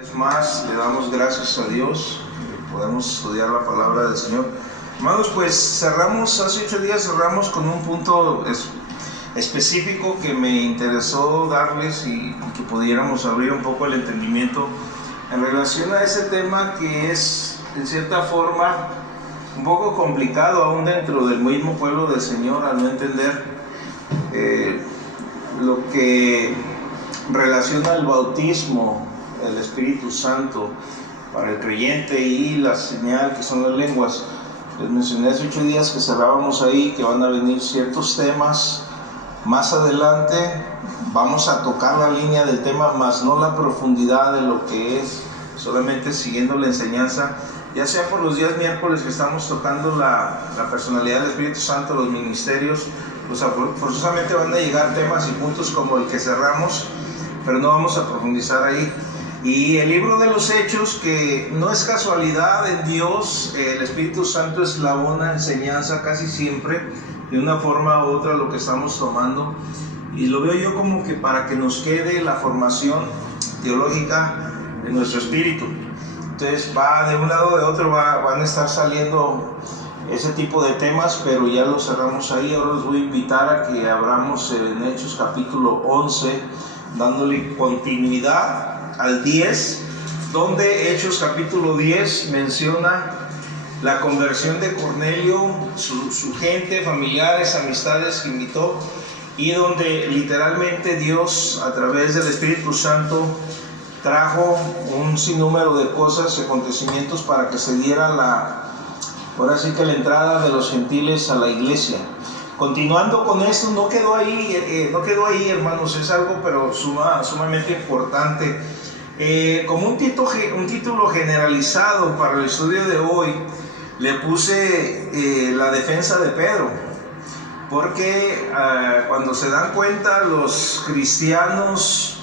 Es más, le damos gracias a Dios que podemos estudiar la palabra del Señor. Hermanos, pues hace 8 días cerramos con un punto específico que me interesó darles y que pudiéramos abrir un poco el entendimiento en relación a ese tema que es, en cierta forma, un poco complicado aún dentro del mismo pueblo del Señor al no entender lo que relaciona el bautismo, el Espíritu Santo para el creyente y la señal que son las lenguas. Les mencioné hace 8 días que cerrábamos ahí, que van a venir ciertos temas. Más adelante vamos a tocar la línea del tema, más no la profundidad de lo que es, solamente siguiendo la enseñanza, ya sea por los días miércoles que estamos tocando la personalidad del Espíritu Santo, los ministerios, pues forzosamente van a llegar temas y puntos como el que cerramos, pero no vamos a profundizar ahí. Y el libro de los Hechos, que no es casualidad en Dios, el Espíritu Santo es la buena enseñanza casi siempre, de una forma u otra lo que estamos tomando, y lo veo yo como que para que nos quede la formación teológica de nuestro espíritu. Entonces va de un lado o de otro, van a estar saliendo ese tipo de temas, pero ya lo cerramos ahí. Ahora los voy a invitar a que abramos en Hechos capítulo 11, dándole continuidad al 10, donde Hechos capítulo 10 menciona la conversión de Cornelio, su gente, familiares, amistades que invitó, y donde literalmente Dios a través del Espíritu Santo trajo un sinnúmero de cosas, acontecimientos para que se diera ahora sí que la entrada de los gentiles a la iglesia. Continuando con esto, no quedó ahí, hermanos, es algo pero sumamente importante. Como un título generalizado para el estudio de hoy, le puse la defensa de Pedro, porque cuando se dan cuenta los cristianos,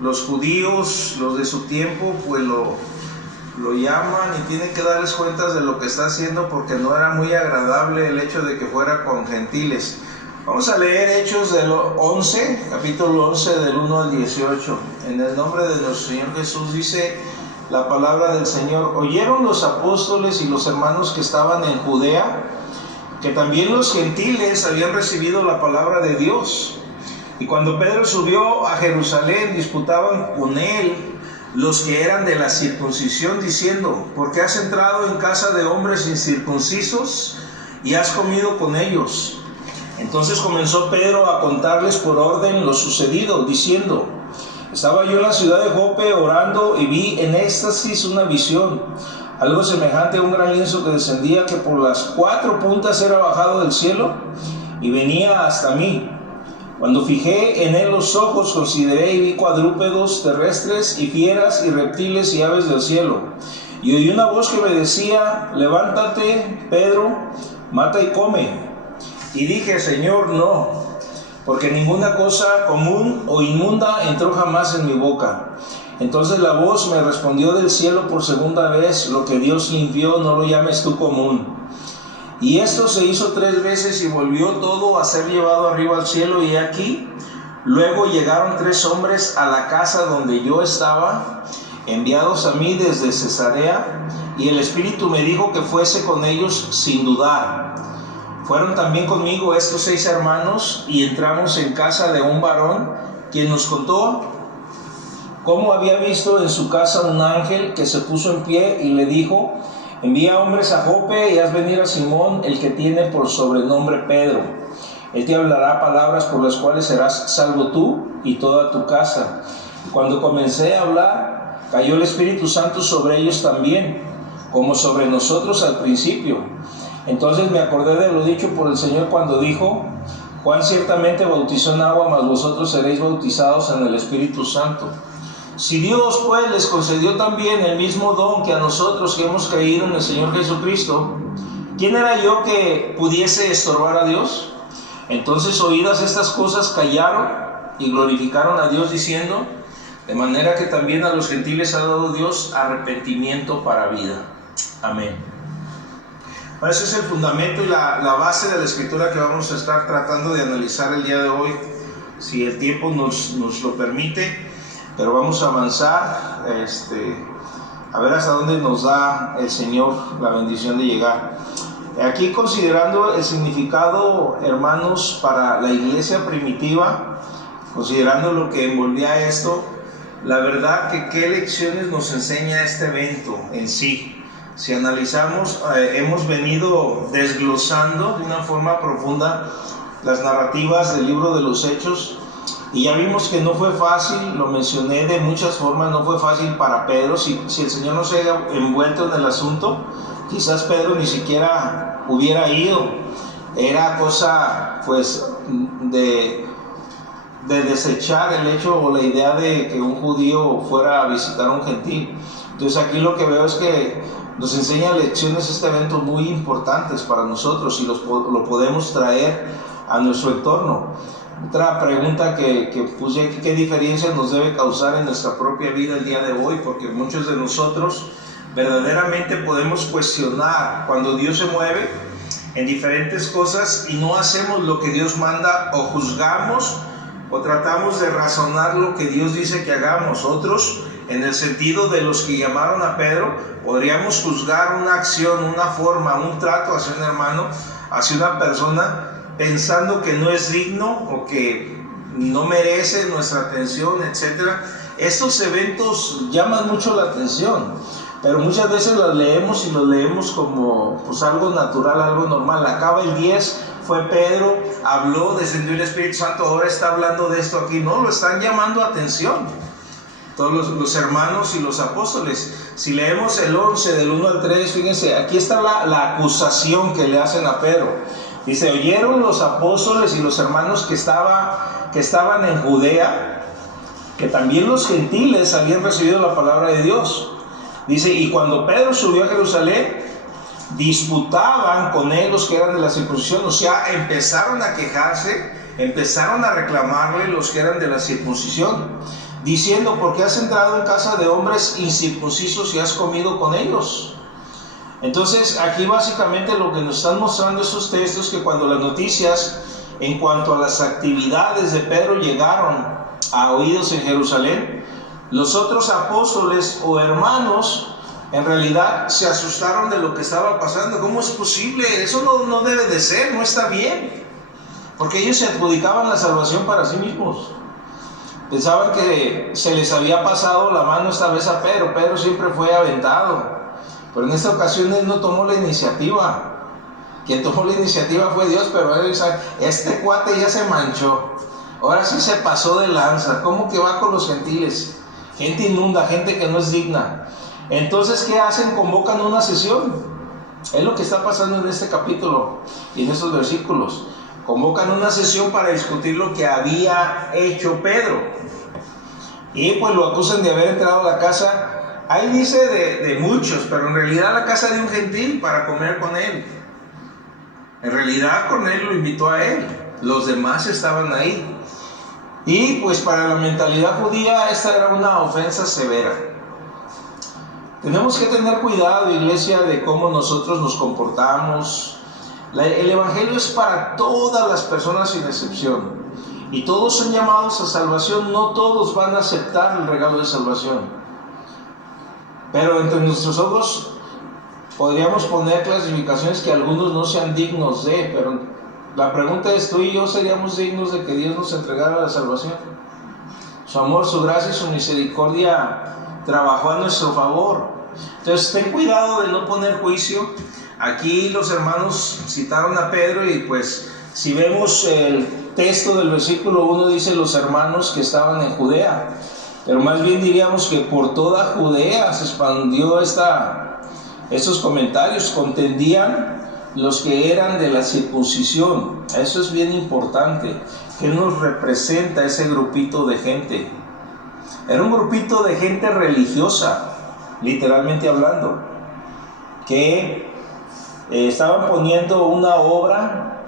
los judíos, los de su tiempo, pues lo llaman y tienen que darles cuentas de lo que está haciendo, porque no era muy agradable el hecho de que fuera con gentiles. Vamos a leer Hechos del 11, capítulo 11, del 1 al 18. En el nombre de nuestro Señor Jesús dice la palabra del Señor: oyeron los apóstoles y los hermanos que estaban en Judea que también los gentiles habían recibido la palabra de Dios. Y cuando Pedro subió a Jerusalén, disputaban con él los que eran de la circuncisión, diciendo: ¿por qué has entrado en casa de hombres incircuncisos y has comido con ellos? Entonces comenzó Pedro a contarles por orden lo sucedido, diciendo: estaba yo en la ciudad de Jope orando y vi en éxtasis una visión, algo semejante a un gran lienzo que descendía, que por las 4 puntas era bajado del cielo y venía hasta mí. Cuando fijé en él los ojos, consideré y vi cuadrúpedos terrestres y fieras y reptiles y aves del cielo. Y oí una voz que me decía: levántate, Pedro, mata y come. Y dije: Señor, no, porque ninguna cosa común o inmunda entró jamás en mi boca. Entonces la voz me respondió del cielo por segunda vez: lo que Dios limpió, no lo llames tú común. Y esto se hizo 3 veces y volvió todo a ser llevado arriba al cielo. Y aquí, luego llegaron 3 hombres a la casa donde yo estaba, enviados a mí desde Cesarea, y el Espíritu me dijo que fuese con ellos sin dudar. Fueron también conmigo estos 6 hermanos, y entramos en casa de un varón, quien nos contó cómo había visto en su casa un ángel que se puso en pie y le dijo: envía hombres a Jope y haz venir a Simón, el que tiene por sobrenombre Pedro. Él te hablará palabras por las cuales serás salvo tú y toda tu casa. Cuando comencé a hablar, cayó el Espíritu Santo sobre ellos también, como sobre nosotros al principio. Entonces me acordé de lo dicho por el Señor cuando dijo: Juan ciertamente bautizó en agua, mas vosotros seréis bautizados en el Espíritu Santo. Si Dios pues les concedió también el mismo don que a nosotros que hemos creído en el Señor Jesucristo, ¿quién era yo que pudiese estorbar a Dios? Entonces, oídas estas cosas, callaron y glorificaron a Dios, diciendo: de manera que también a los gentiles ha dado Dios arrepentimiento para vida. Amén. Ese es el fundamento y la base de la escritura que vamos a estar tratando de analizar el día de hoy, si el tiempo nos lo permite. pero vamos a avanzar, a ver hasta dónde nos da el Señor la bendición de llegar. Aquí, considerando el significado, hermanos, para la iglesia primitiva, considerando lo que envolvía esto, la verdad que qué lecciones nos enseña este evento en sí. Si analizamos, hemos venido desglosando de una forma profunda las narrativas del libro de los Hechos, y ya vimos que no fue fácil, lo mencioné de muchas formas, no fue fácil para Pedro. Si el Señor no se haya envuelto en el asunto, quizás Pedro ni siquiera hubiera ido. Era cosa pues de desechar el hecho o la idea de que un judío fuera a visitar a un gentil. Entonces aquí lo que veo es que nos enseña lecciones este evento muy importantes para nosotros, y lo podemos traer a nuestro entorno. Otra pregunta que puse aquí: ¿qué diferencia nos debe causar en nuestra propia vida el día de hoy? Porque muchos de nosotros verdaderamente podemos cuestionar cuando Dios se mueve en diferentes cosas y no hacemos lo que Dios manda, o juzgamos o tratamos de razonar lo que Dios dice que hagamos. Otros, en el sentido de los que llamaron a Pedro, podríamos juzgar una acción, una forma, un trato hacia un hermano, hacia una persona, pensando que no es digno o que no merece nuestra atención, etc. Estos eventos llaman mucho la atención, pero muchas veces los leemos y los leemos como pues algo natural, algo normal. Acaba el 10, fue Pedro, habló, descendió el Espíritu Santo, ahora está hablando de esto aquí. No, lo están llamando atención todos los hermanos y los apóstoles. Si leemos el 11 del 1 al 3, fíjense, aquí está la acusación que le hacen a Pedro. Dice: oyeron los apóstoles y los hermanos que estaban en Judea, que también los gentiles habían recibido la palabra de Dios. Dice: y cuando Pedro subió a Jerusalén, disputaban con él los que eran de la circuncisión. O sea, empezaron a quejarse, empezaron a reclamarle los que eran de la circuncisión, diciendo: ¿por qué has entrado en casa de hombres incircuncisos y has comido con ellos? Entonces, aquí básicamente lo que nos están mostrando esos textos, que cuando las noticias en cuanto a las actividades de Pedro llegaron a oídos en Jerusalén, los otros apóstoles o hermanos en realidad se asustaron de lo que estaba pasando. ¿Cómo es posible? Eso no debe de ser, no está bien. Porque ellos se adjudicaban la salvación para sí mismos. Pensaban que se les había pasado la mano esta vez a Pedro. Pedro siempre fue aventado, pero en esta ocasión él no tomó la iniciativa. Quien tomó la iniciativa fue Dios, pero él dice: este cuate ya se manchó, ahora sí se pasó de lanza. ¿Cómo que va con los gentiles? Gente inmunda, gente que no es digna. Entonces, ¿qué hacen? Convocan una sesión. Es lo que está pasando en este capítulo y en estos versículos. Convocan una sesión para discutir lo que había hecho Pedro, y pues lo acusan de haber entrado a la casa, ahí dice de muchos, pero en realidad la casa de un gentil, para comer con él. En realidad Cornelio lo invitó a él, los demás estaban ahí. Y pues para la mentalidad judía esta era una ofensa severa. Tenemos que tener cuidado, iglesia, de cómo nosotros nos comportamos. El evangelio es para todas las personas sin excepción, y todos son llamados a salvación. No todos van a aceptar el regalo de salvación, pero entre nuestros ojos podríamos poner clasificaciones que algunos no sean dignos de, pero la pregunta es: ¿tú y yo seríamos dignos de que Dios nos entregara la salvación? Su amor, su gracia y su misericordia trabajó a nuestro favor. Entonces ten cuidado de no poner juicio. Aquí los hermanos citaron a Pedro, y pues si vemos el texto del versículo 1, dice: los hermanos que estaban en Judea, pero más bien diríamos que por toda Judea se expandió estos comentarios. Contendían los que eran de la circuncisión. Eso es bien importante. ¿Qué nos representa ese grupito de gente? Era un grupito de gente religiosa, literalmente hablando, que estaban poniendo una obra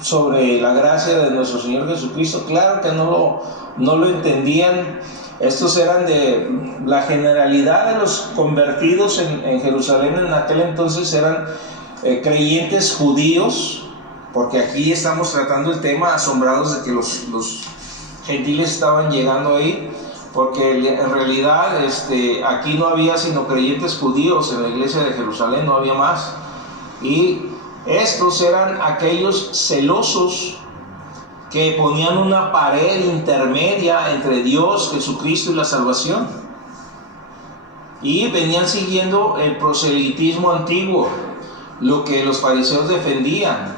sobre la gracia de nuestro Señor Jesucristo. Claro que no lo entendían. Estos eran de la generalidad de los convertidos en Jerusalén en aquel entonces. Eran creyentes judíos, porque aquí estamos tratando el tema asombrados de que los gentiles estaban llegando ahí, porque en realidad aquí no había sino creyentes judíos en la iglesia de Jerusalén, no había más. Y estos eran aquellos celosos que ponían una pared intermedia entre Dios, Jesucristo y la salvación. Y venían siguiendo el proselitismo antiguo, lo que los fariseos defendían.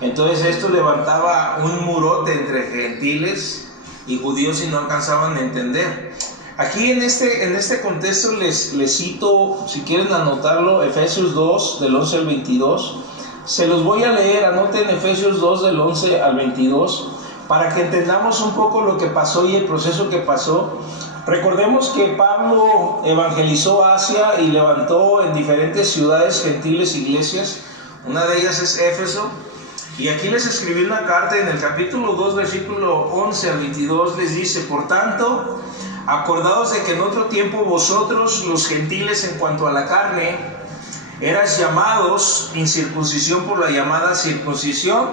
Entonces esto levantaba un murote entre gentiles y judíos y no alcanzaban a entender. Aquí en este contexto les cito, si quieren anotarlo, Efesios 2, del 11 al 22. Se los voy a leer, anoten Efesios 2, del 11 al 22, para que entendamos un poco lo que pasó y el proceso que pasó. Recordemos que Pablo evangelizó Asia y levantó en diferentes ciudades gentiles iglesias. Una de ellas es Éfeso. Y aquí les escribí una carta en el capítulo 2, versículo 11 al 22, les dice: por tanto, acordaos de que en otro tiempo vosotros, los gentiles en cuanto a la carne, eras llamados incircuncisión por la llamada circuncisión,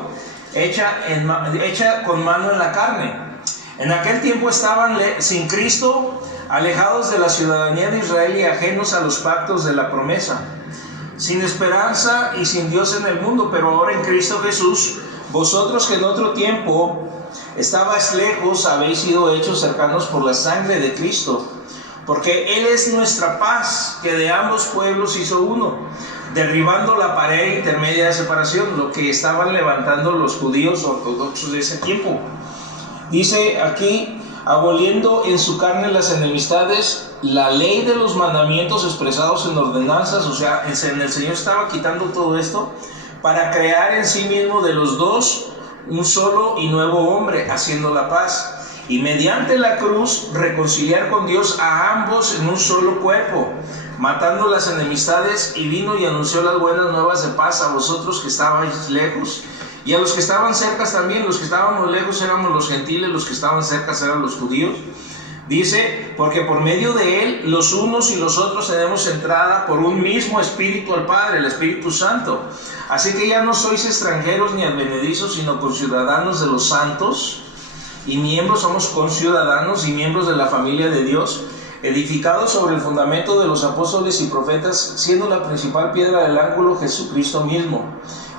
hecha con mano en la carne. En aquel tiempo estaban sin Cristo, alejados de la ciudadanía de Israel y ajenos a los pactos de la promesa, sin esperanza y sin Dios en el mundo. Pero ahora en Cristo Jesús, vosotros que en otro tiempo estabais lejos, habéis sido hechos cercanos por la sangre de Cristo, porque Él es nuestra paz, que de ambos pueblos hizo uno, derribando la pared intermedia de separación, lo que estaban levantando los judíos ortodoxos de ese tiempo. Dice aquí: aboliendo en su carne las enemistades, la ley de los mandamientos expresados en ordenanzas. O sea, en el Señor estaba quitando todo esto para crear en sí mismo de los dos un solo y nuevo hombre, haciendo la paz, y mediante la cruz reconciliar con Dios a ambos en un solo cuerpo, matando las enemistades, y vino y anunció las buenas nuevas de paz a vosotros que estabais lejos y a los que estaban cerca también. Los que estábamos lejos éramos los gentiles, los que estaban cerca eran los judíos. Dice: porque por medio de Él los unos y los otros tenemos entrada por un mismo Espíritu al Padre, el Espíritu Santo. Así que ya no sois extranjeros ni advenedizos, sino conciudadanos de los santos y miembros, somos conciudadanos y miembros de la familia de Dios, edificados sobre el fundamento de los apóstoles y profetas, siendo la principal piedra del ángulo Jesucristo mismo,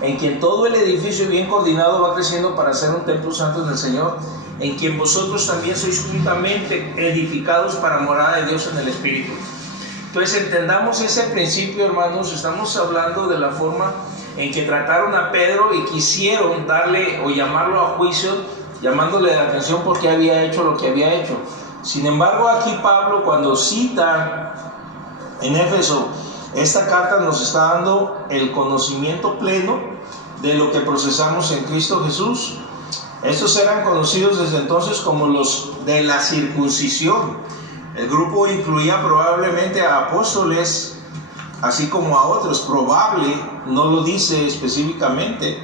en quien todo el edificio bien coordinado va creciendo para ser un templo santo en el Señor, en quien vosotros también sois juntamente edificados para morada de Dios en el Espíritu. Entonces entendamos ese principio, hermanos. Estamos hablando de la forma en que trataron a Pedro y quisieron darle o llamarlo a juicio, llamándole la atención porque había hecho lo que había hecho. Sin embargo, aquí Pablo, cuando cita en Éfeso esta carta, nos está dando el conocimiento pleno de lo que procesamos en Cristo Jesús. Estos eran conocidos desde entonces como los de la circuncisión. El grupo incluía probablemente a apóstoles, así como a otros. Probable, no lo dice específicamente,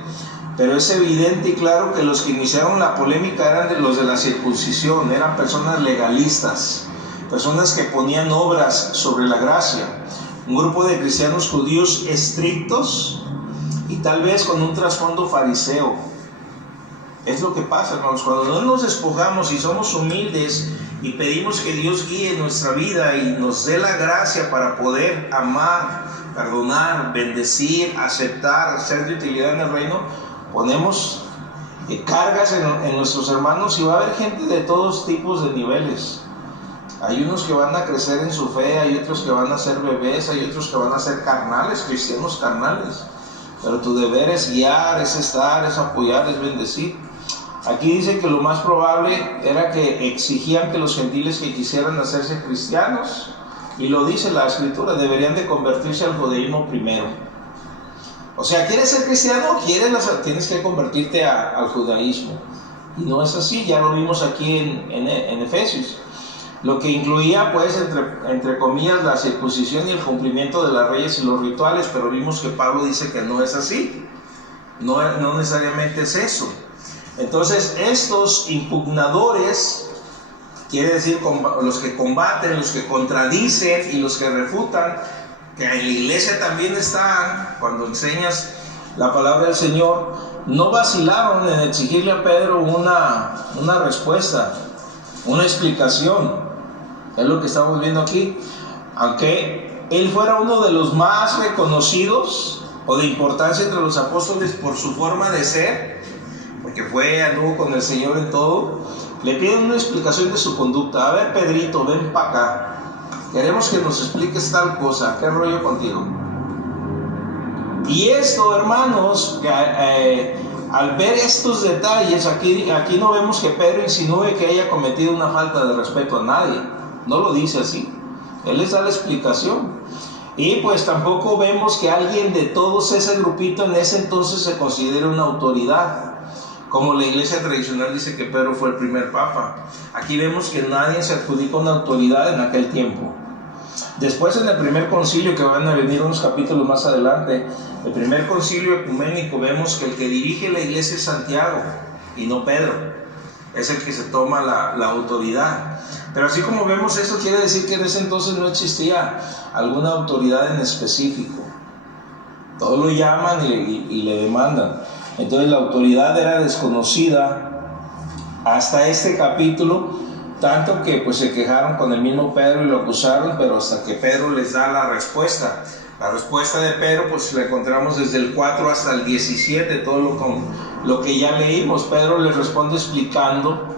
pero es evidente y claro que los que iniciaron la polémica eran de los de la circuncisión. Eran personas legalistas, personas que ponían obras sobre la gracia. Un grupo de cristianos judíos estrictos y tal vez con un trasfondo fariseo. Es lo que pasa, hermanos, cuando no nos despojamos y somos humildes y pedimos que Dios guíe nuestra vida y nos dé la gracia para poder amar, perdonar, bendecir, aceptar, ser de utilidad en el reino, ponemos cargas en nuestros hermanos, y va a haber gente de todos tipos de niveles. Hay unos que van a crecer en su fe, hay otros que van a ser bebés, hay otros que van a ser carnales, cristianos carnales. Pero tu deber es guiar, es estar, es apoyar, es bendecir. Aquí dice que lo más probable era que exigían que los gentiles que quisieran hacerse cristianos, y lo dice la Escritura, deberían de convertirse al judaísmo primero. O sea, ¿quieres ser cristiano? Tienes que convertirte al judaísmo. Y no es así, ya lo vimos aquí en Efesios. Lo que incluía, pues, entre comillas, la circuncisión y el cumplimiento de las leyes y los rituales, pero vimos que Pablo dice que no es así. No necesariamente es eso. Entonces, estos impugnadores, quiere decir los que combaten, los que contradicen y los que refutan, que en la iglesia también están, cuando enseñas la palabra del Señor, no vacilaron en exigirle a Pedro una respuesta, una explicación. Es lo que estamos viendo aquí. Aunque él fuera uno de los más reconocidos o de importancia entre los apóstoles por su forma de ser, porque anduvo con el Señor en todo, le piden una explicación de su conducta. A ver, Pedrito, ven para acá. Queremos que nos expliques tal cosa. ¿Qué rollo contigo? Y esto, hermanos, al ver estos detalles, aquí no vemos que Pedro insinúe que haya cometido una falta de respeto a nadie. No lo dice así. Él les da la explicación. Y pues tampoco vemos que alguien de todos ese grupito en ese entonces se considere una autoridad. Como la iglesia tradicional dice que Pedro fue el primer papa. Aquí vemos que nadie se adjudica una autoridad en aquel tiempo. Después, en el primer concilio, que van a venir unos capítulos más adelante, el primer concilio ecuménico, vemos que el que dirige la iglesia es Santiago y no Pedro. Es el que se toma la autoridad. Pero así como vemos esto, quiere decir que en ese entonces no existía alguna autoridad en específico. Todos lo llaman y le demandan. Entonces la autoridad era desconocida hasta este capítulo, tanto que pues se quejaron con el mismo Pedro y lo acusaron, pero hasta que Pedro les da la respuesta. La respuesta de Pedro pues la encontramos desde el 4 hasta el 17, todo lo que ya leímos. Pedro les responde explicando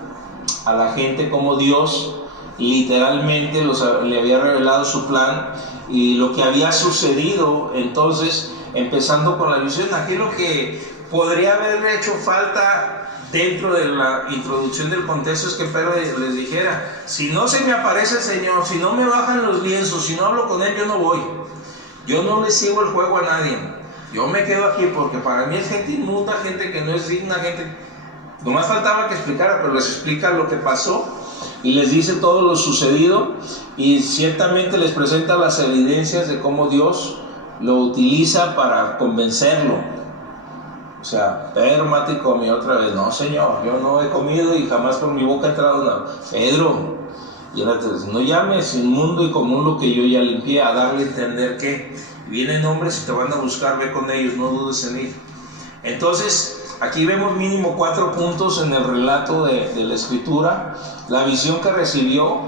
a la gente cómo Dios literalmente le había revelado su plan y lo que había sucedido. Entonces, empezando con la visión, aquí lo que podría haber hecho falta dentro de la introducción del contexto es que Pedro les dijera: si no se me aparece el Señor, si no me bajan los lienzos, si no hablo con Él, yo no voy. Yo no le sigo el juego a nadie. Yo me quedo aquí porque para mí es gente inmunda, gente que no es digna, gente... Nomás faltaba que explicara, pero les explica lo que pasó y les dice todo lo sucedido y ciertamente les presenta las evidencias de cómo Dios lo utiliza para convencerlo. O sea, Pedro, mate y comió otra vez. No, Señor, yo no he comido y jamás por mi boca ha entrado nada. Pedro, y ahora te dice: no llames inmundo y común lo que yo ya limpié, a darle a entender que vienen hombres y te van a buscar, ve con ellos, no dudes en ir. Entonces, aquí vemos mínimo 4 puntos en el relato de la Escritura. La visión que recibió,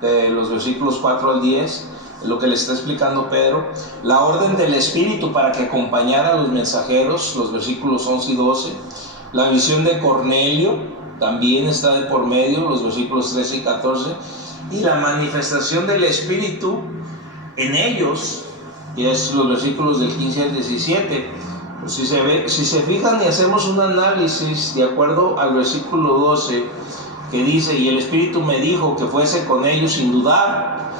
de los versículos 4 al 10, lo que le está explicando Pedro. La orden del Espíritu para que acompañara a los mensajeros, los versículos 11 y 12. La visión de Cornelio también está de por medio, los versículos 13 y 14. Y la manifestación del Espíritu en ellos, y es los versículos del 15 al 17. Pues si se fijan y hacemos un análisis de acuerdo al versículo 12, que dice: y el Espíritu me dijo que fuese con ellos sin dudar.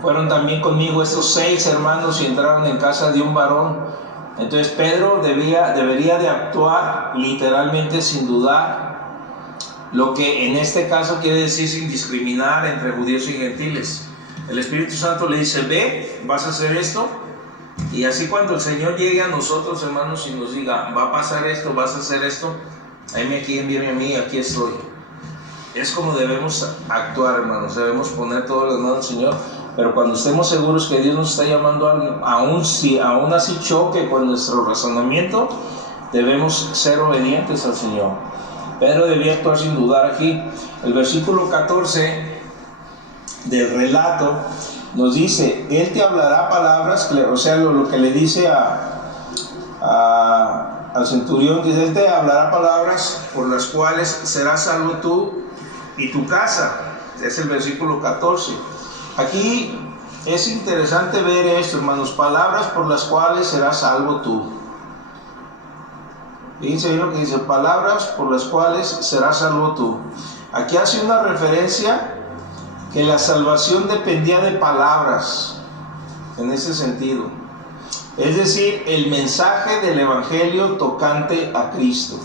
Fueron también conmigo estos 6 hermanos y entraron en casa de un varón. Entonces Pedro debería de actuar literalmente sin dudar, lo que en este caso quiere decir sin discriminar entre judíos y gentiles. El Espíritu Santo le dice: ve, vas a hacer esto. Y así cuando el Señor llegue a nosotros, hermanos, y nos diga: va a pasar esto, vas a hacer esto, heme aquí, envíame a mí, aquí estoy. Es como debemos actuar, hermanos. Debemos poner todas las manos al Señor. Pero cuando estemos seguros que Dios nos está llamando a algo, aún así choque con nuestro razonamiento, debemos ser obedientes al Señor. Pedro debía actuar sin dudar aquí. El versículo 14 del relato nos dice: Él te hablará palabras, o sea, lo que le dice al centurión, dice: Él te hablará palabras por las cuales serás salvo tú y tu casa. Es el versículo 14. Aquí es interesante ver esto, hermanos: palabras por las cuales serás salvo tú. Fíjense bien lo que dice: palabras por las cuales serás salvo tú. Aquí hace una referencia que la salvación dependía de palabras, en ese sentido. Es decir, el mensaje del Evangelio tocante a Cristo.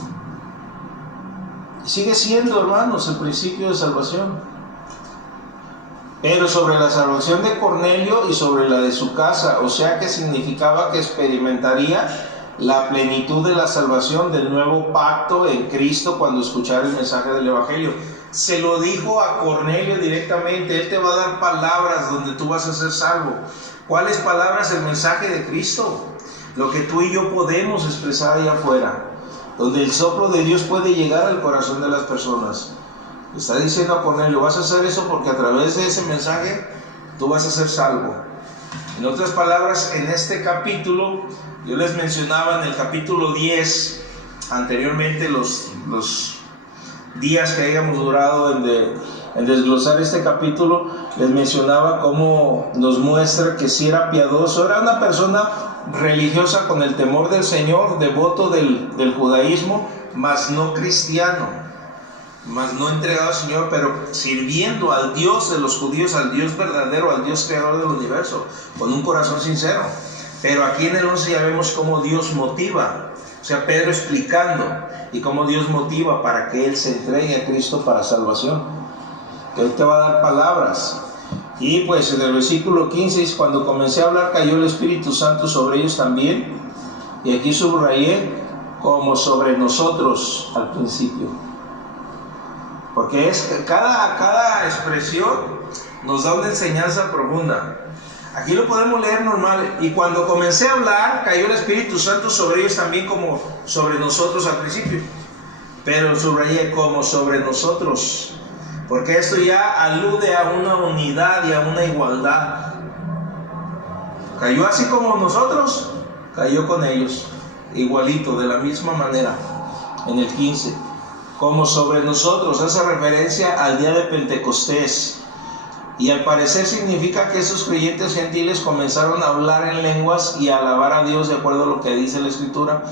Sigue siendo, hermanos, el principio de salvación. Pero sobre la salvación de Cornelio y sobre la de su casa, o sea que significaba que experimentaría la plenitud de la salvación del nuevo pacto en Cristo cuando escuchara el mensaje del Evangelio. Se lo dijo a Cornelio directamente: Él te va a dar palabras donde tú vas a ser salvo. ¿Cuáles palabras? El mensaje de Cristo, lo que tú y yo podemos expresar allá afuera. donde el soplo de Dios puede llegar al corazón de las personas. Está diciendo a Cornelio, vas a hacer eso porque a través de ese mensaje tú vas a ser salvo. En otras palabras, en este capítulo, yo les mencionaba en el capítulo 10, anteriormente los días que hayamos durado en desglosar este capítulo, les mencionaba cómo nos muestra que si era piadoso, era una persona religiosa con el temor del Señor, devoto del judaísmo, mas no cristiano, mas no entregado al Señor, pero sirviendo al Dios de los judíos, al Dios verdadero, al Dios creador del universo, con un corazón sincero. Pero aquí en el 11 ya vemos cómo Dios motiva, o sea, Pedro explicando, y cómo Dios motiva para que él se entregue a Cristo para salvación, que él te va a dar palabras. Y pues en el versículo 15 dice, cuando comencé a hablar cayó el Espíritu Santo sobre ellos también, y aquí subrayé como sobre nosotros al principio, porque cada expresión nos da una enseñanza profunda. Aquí lo podemos leer normal, y cuando comencé a hablar cayó el Espíritu Santo sobre ellos también como sobre nosotros al principio, pero subrayé como sobre nosotros, porque esto ya alude a una unidad y a una igualdad. Cayó así como nosotros, cayó con ellos, igualito, de la misma manera. En el 15, como sobre nosotros, hace referencia al día de Pentecostés. Y al parecer significa que esos creyentes gentiles comenzaron a hablar en lenguas y a alabar a Dios de acuerdo a lo que dice la Escritura,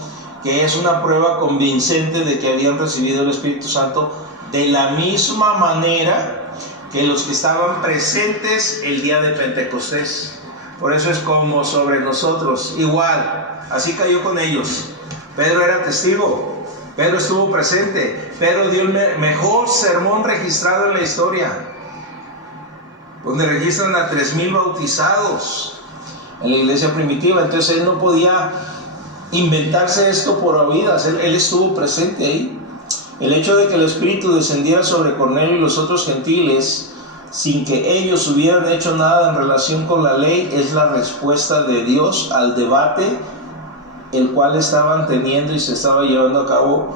que es una prueba convincente de que habían recibido el Espíritu Santo de la misma manera que los que estaban presentes el día de Pentecostés. Por eso es como sobre nosotros, igual, así cayó con ellos. Pedro era testigo, Pedro estuvo presente, Pedro dio el mejor sermón registrado en la historia, donde registran a 3,000 bautizados en la iglesia primitiva. Entonces él no podía inventarse esto por oídas, él estuvo presente ahí. El hecho de que el Espíritu descendiera sobre Cornelio y los otros gentiles sin que ellos hubieran hecho nada en relación con la ley es la respuesta de Dios al debate el cual estaban teniendo y se estaba llevando a cabo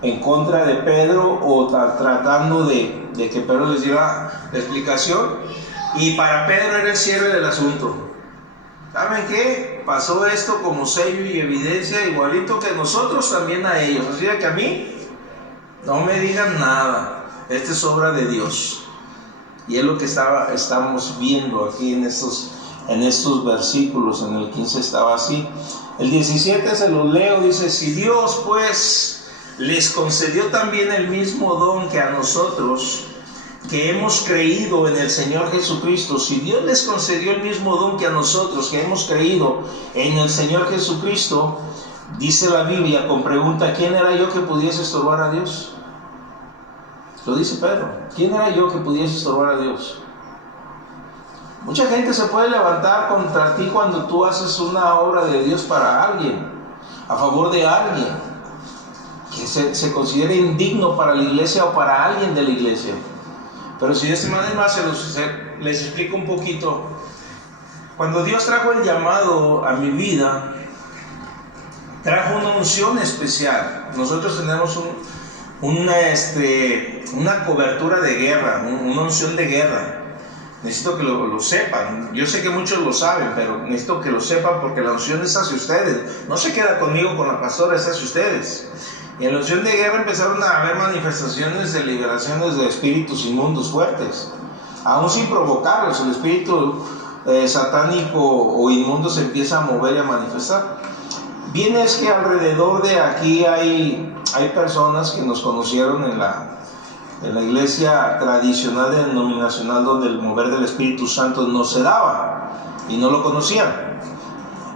en contra de Pedro, o tratando de que Pedro les diera la explicación. Y para Pedro era el cierre del asunto. ¿Saben qué? Pasó esto como sello y evidencia, igualito que nosotros también a ellos. Así que a mí no me digan nada, esta es obra de Dios. Y es lo que estamos viendo aquí en estos versículos. En el 15 estaba así. El 17 se los leo, dice: si Dios pues les concedió también el mismo don que a nosotros, que hemos creído en el Señor Jesucristo, si Dios les concedió el mismo don que a nosotros, que hemos creído en el Señor Jesucristo, dice la Biblia con pregunta: ¿quién era yo que pudiese estorbar a Dios? Lo dice Pedro. ¿Quién era yo que pudiese estorbar a Dios? Mucha gente se puede levantar contra ti cuando tú haces una obra de Dios para alguien, a favor de alguien que se considere indigno para la iglesia o para alguien de la iglesia. Pero si de esta manera les explico un poquito. Cuando Dios trajo el llamado a mi vida, trajo una unción especial. Nosotros tenemos una cobertura de guerra, una unción de guerra. Necesito que lo sepan. Yo sé que muchos lo saben, pero necesito que lo sepan, porque la unción es hacia ustedes. No se queda conmigo, con la pastora, es hacia ustedes. Y en la unción de guerra empezaron a haber manifestaciones de liberaciones de espíritus inmundos fuertes, aún sin provocarlos. El espíritu satánico o inmundo se empieza a mover y a manifestar. Bien, es que alrededor de aquí hay personas que nos conocieron en la iglesia tradicional denominacional, donde el mover del Espíritu Santo no se daba y no lo conocían.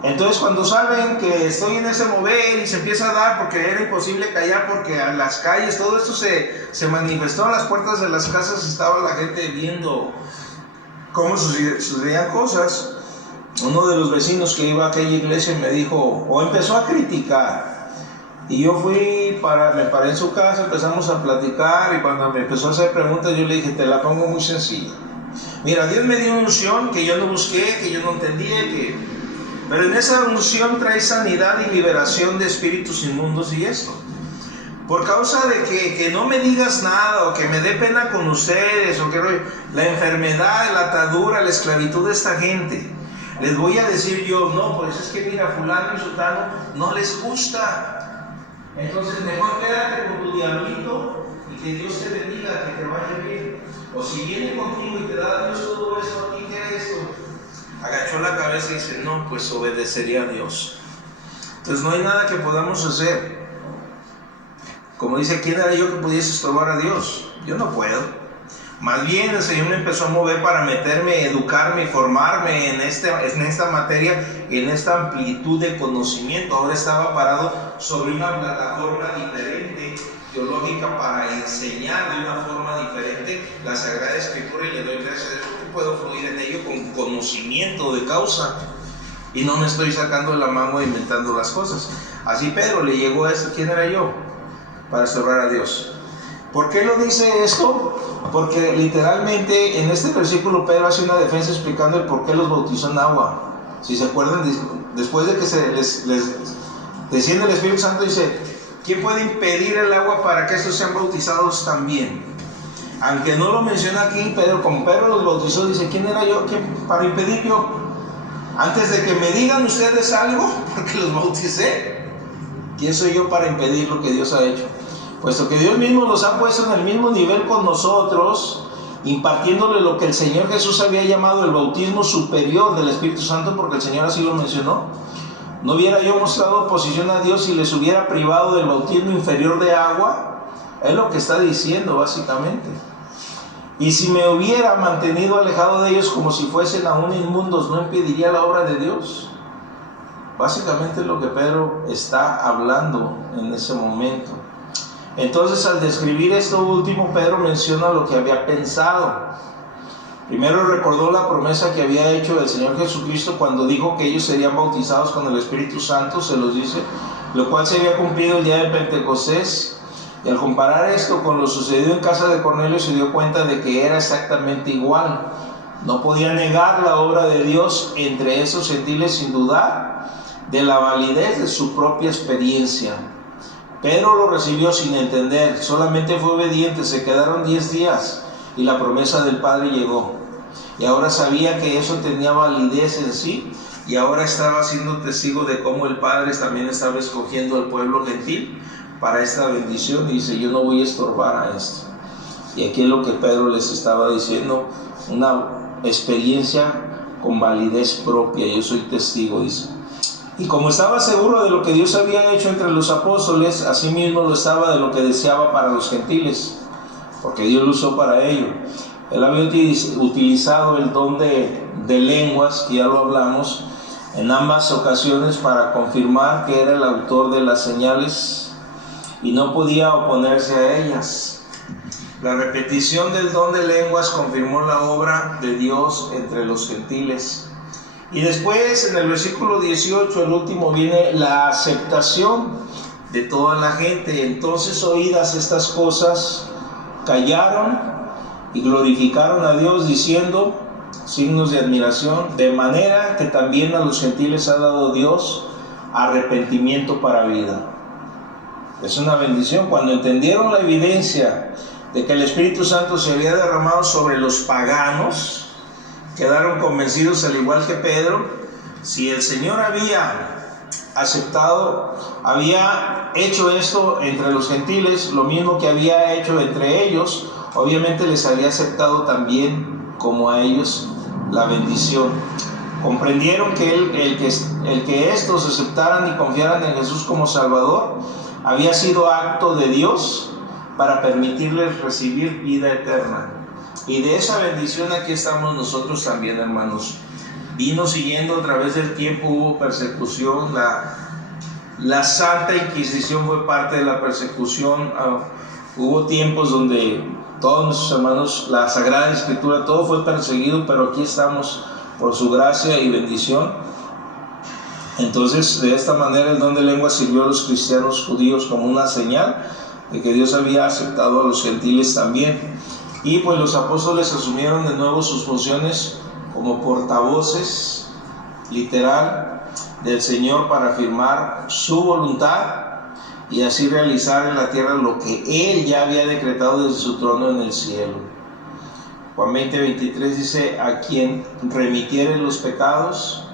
Entonces, cuando saben que estoy en ese mover y se empieza a dar, porque era imposible callar, porque a las calles todo esto se manifestó, a las puertas de las casas estaba la gente viendo cómo sucedían cosas. Uno de los vecinos que iba a aquella iglesia me dijo, o empezó a criticar, y yo me paré en su casa, empezamos a platicar, y cuando me empezó a hacer preguntas, yo le dije: te la pongo muy sencilla. Mira, Dios me dio una unción que yo no busqué, que yo no entendía, pero en esa unción trae sanidad y liberación de espíritus inmundos y esto. por causa de que no me digas nada, o que me dé pena con ustedes, o que la enfermedad, la atadura, la esclavitud de esta gente, les voy a decir yo, no, pues es que mira, fulano y sultano no les gusta. Entonces mejor quédate con tu diablito y que Dios te bendiga, que te vaya bien. O si viene contigo y te da Dios todo eso, ¿a ti qué es esto? Agachó la cabeza y dice, no, pues obedecería a Dios. Entonces no hay nada que podamos hacer. Como dice, ¿quién era yo que pudiese estorbar a Dios? Yo no puedo. Más bien el Señor me empezó a mover para meterme, educarme y formarme en esta materia, en esta amplitud de conocimiento. Ahora estaba parado sobre una plataforma diferente, teológica, para enseñar de una forma diferente la Sagrada Escritura, y le doy gracias a Dios que puedo fluir en ello con conocimiento de causa. Y no me estoy sacando de la mano e inventando las cosas. Así Pedro le llegó a esto. ¿Quién era yo para estorbar a Dios? ¿Por qué lo dice esto? Porque literalmente en este versículo Pedro hace una defensa explicando el por qué los bautizó en agua. Si se acuerdan, después de que les desciende el Espíritu Santo, dice, ¿quién puede impedir el agua para que estos sean bautizados también? Aunque no lo menciona aquí Pedro, como Pedro los bautizó, dice, ¿quién era yo para impedir yo? Antes de que me digan ustedes algo, porque los bauticé, ¿quién soy yo para impedir lo que Dios ha hecho? Puesto que Dios mismo los ha puesto en el mismo nivel con nosotros, impartiéndole lo que el Señor Jesús había llamado el bautismo superior del Espíritu Santo, porque el Señor así lo mencionó. ¿No hubiera yo mostrado oposición a Dios si les hubiera privado del bautismo inferior de agua? Es lo que está diciendo básicamente. Y si me hubiera mantenido alejado de ellos como si fuesen aún inmundos, ¿no impediría la obra de Dios? Básicamente es lo que Pedro está hablando en ese momento. Entonces, al describir esto último, Pedro menciona lo que había pensado. Primero recordó la promesa que había hecho el Señor Jesucristo cuando dijo que ellos serían bautizados con el Espíritu Santo, se los dice, lo cual se había cumplido el día de Pentecostés. Y al comparar esto con lo sucedido en casa de Cornelio, se dio cuenta de que era exactamente igual. No podía negar la obra de Dios entre esos gentiles sin dudar de la validez de su propia experiencia. Pedro lo recibió sin entender, solamente fue obediente, se quedaron 10 días y la promesa del Padre llegó. Y ahora sabía que eso tenía validez en sí, y ahora estaba siendo testigo de cómo el Padre también estaba escogiendo al pueblo gentil para esta bendición, y dice, yo no voy a estorbar a esto. Y aquí es lo que Pedro les estaba diciendo, una experiencia con validez propia, yo soy testigo, dice. Y como estaba seguro de lo que Dios había hecho entre los apóstoles, asimismo lo estaba de lo que deseaba para los gentiles, porque Dios lo usó para ello. Él había utilizado el don de lenguas, que ya lo hablamos, en ambas ocasiones para confirmar que era el autor de las señales y no podía oponerse a ellas. La repetición del don de lenguas confirmó la obra de Dios entre los gentiles. Y después, en el versículo 18, el último, viene la aceptación de toda la gente. Entonces, oídas estas cosas, callaron y glorificaron a Dios, diciendo, signos de admiración, de manera que también a los gentiles ha dado Dios arrepentimiento para vida. Es una bendición. Cuando entendieron la evidencia de que el Espíritu Santo se había derramado sobre los paganos, quedaron convencidos, al igual que Pedro, si el Señor había aceptado, había hecho esto entre los gentiles, lo mismo que había hecho entre ellos, obviamente les había aceptado también como a ellos la bendición. Comprendieron que el que estos aceptaran y confiaran en Jesús como Salvador había sido acto de Dios para permitirles recibir vida eterna. Y de esa bendición aquí estamos nosotros también, hermanos. Vino siguiendo a través del tiempo, hubo persecución, la Santa Inquisición fue parte de la persecución. Hubo tiempos donde todos nuestros hermanos, la Sagrada Escritura, todo fue perseguido, pero aquí estamos por su gracia y bendición. Entonces, de esta manera el don de lengua sirvió a los cristianos judíos como una señal de que Dios había aceptado a los gentiles también. Y pues los apóstoles asumieron de nuevo sus funciones como portavoces, literal, del Señor para afirmar su voluntad y así realizar en la tierra lo que Él ya había decretado desde su trono en el cielo. Juan 20:23 dice: a quien remitiere los pecados,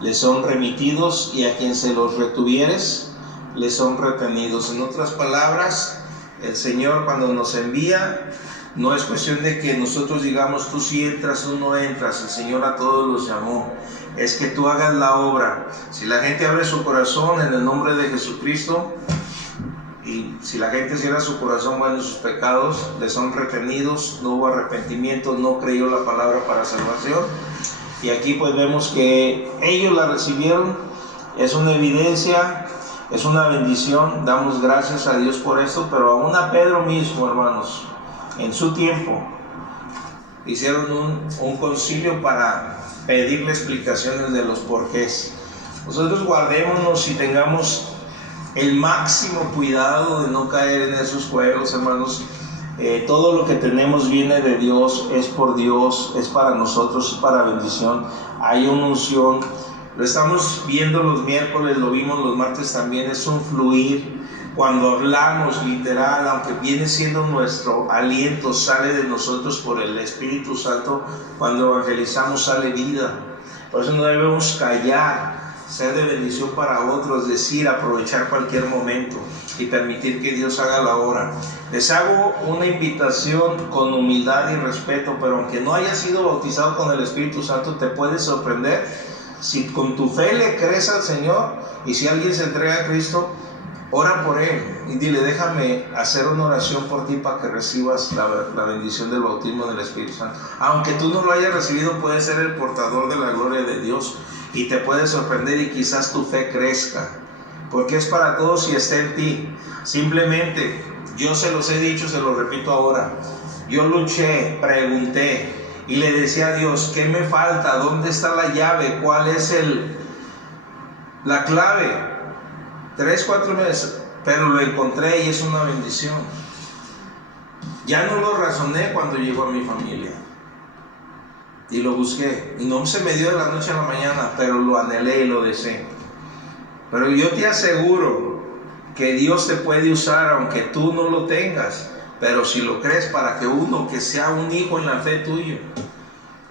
le son remitidos, y a quien se los retuvieres, le son retenidos. En otras palabras, el Señor, cuando nos envía, no es cuestión de que nosotros digamos tú sí entras, tú no entras. El Señor a todos los llamó. Es que tú hagas la obra. Si la gente abre su corazón en el nombre de Jesucristo, y si la gente cierra su corazón, bueno, sus pecados le son retenidos, no hubo arrepentimiento, no creyó la palabra para salvación. Y aquí pues vemos que ellos la recibieron. Es una evidencia, es una bendición, damos gracias a Dios por esto. Pero aún a Pedro mismo, hermanos, en su tiempo hicieron un concilio para pedirle explicaciones de los porqués. Nosotros guardémonos y tengamos el máximo cuidado de no caer en esos juegos, hermanos. Todo lo que tenemos viene de Dios, es por Dios, es para nosotros, es para bendición. Hay una unción, lo estamos viendo los miércoles, lo vimos los martes también, es un fluir. Cuando hablamos literal, aunque viene siendo nuestro aliento, sale de nosotros por el Espíritu Santo. Cuando evangelizamos sale vida. Por eso no debemos callar, ser de bendición para otros, decir, aprovechar cualquier momento y permitir que Dios haga la obra. Les hago una invitación con humildad y respeto, pero aunque no hayas sido bautizado con el Espíritu Santo, te puedes sorprender si con tu fe le crees al Señor. Y si alguien se entrega a Cristo, ora por él y dile: déjame hacer una oración por ti para que recibas la bendición del bautismo del Espíritu Santo. Aunque tú no lo hayas recibido, puedes ser el portador de la gloria de Dios y te puede sorprender, y quizás tu fe crezca, porque es para todos y está en ti. Simplemente, yo se los he dicho, se los repito ahora, yo luché, pregunté y le decía a Dios: ¿qué me falta? ¿Dónde está la llave? ¿Cuál es la clave? 3-4 meses, pero lo encontré y es una bendición. Ya no lo razoné cuando llegó a mi familia y lo busqué, y no se me dio de la noche a la mañana, pero lo anhelé y lo deseé. Pero yo te aseguro que Dios te puede usar aunque tú no lo tengas, pero si lo crees, para que uno que sea un hijo en la fe tuyo,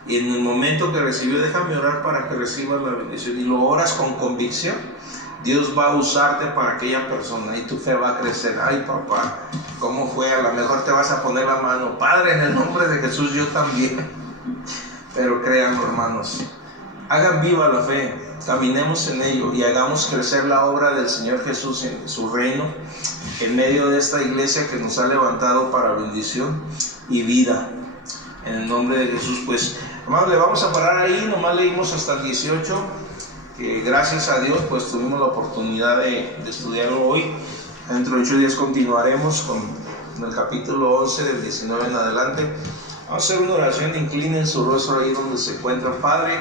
y en el momento que recibió, déjame orar para que recibas la bendición, y lo oras con convicción, Dios va a usarte para aquella persona y tu fe va a crecer. Ay, papá, ¿cómo fue? A lo mejor te vas a poner la mano. Padre, en el nombre de Jesús, yo también. Pero créanlo, hermanos, hagan viva la fe, caminemos en ello y hagamos crecer la obra del Señor Jesús en su reino, en medio de esta iglesia que nos ha levantado para bendición y vida. En el nombre de Jesús, pues, hermanos, le vamos a parar ahí. Nomás leímos hasta el 18, que gracias a Dios pues tuvimos la oportunidad de estudiarlo hoy. Dentro de 8 días continuaremos con el capítulo 11, del 19 en adelante. Vamos a hacer una oración. Inclinen su rostro ahí donde se encuentran. Padre,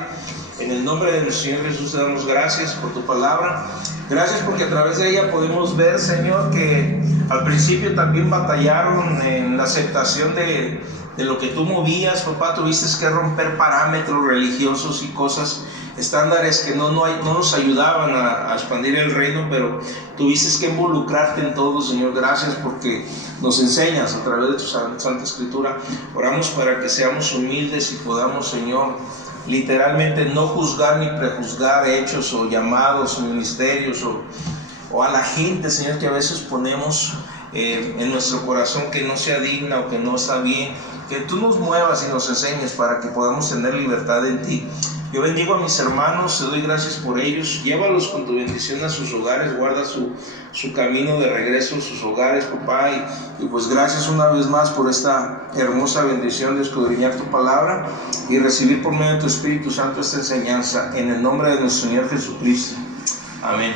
en el nombre de nuestro Señor Jesús, te damos gracias por tu palabra. Gracias porque a través de ella podemos ver, Señor, que al principio también batallaron en la aceptación de lo que tú movías, papá. Tuviste que romper parámetros religiosos y cosas, estándares que no nos ayudaban a expandir el reino, pero tuviste que involucrarte en todo, Señor. Gracias porque nos enseñas a través de tu Santa Escritura. Oramos para que seamos humildes y podamos, Señor, literalmente no juzgar ni prejuzgar hechos o llamados, ministerios o a la gente, Señor, que a veces ponemos en nuestro corazón que no sea digna o que no está bien. Que tú nos muevas y nos enseñes para que podamos tener libertad en ti. Yo bendigo a mis hermanos, te doy gracias por ellos. Llévalos con tu bendición a sus hogares, guarda su camino de regreso a sus hogares, papá. Y pues gracias una vez más por esta hermosa bendición de escudriñar tu palabra y recibir por medio de tu Espíritu Santo esta enseñanza. En el nombre de nuestro Señor Jesucristo. Amén.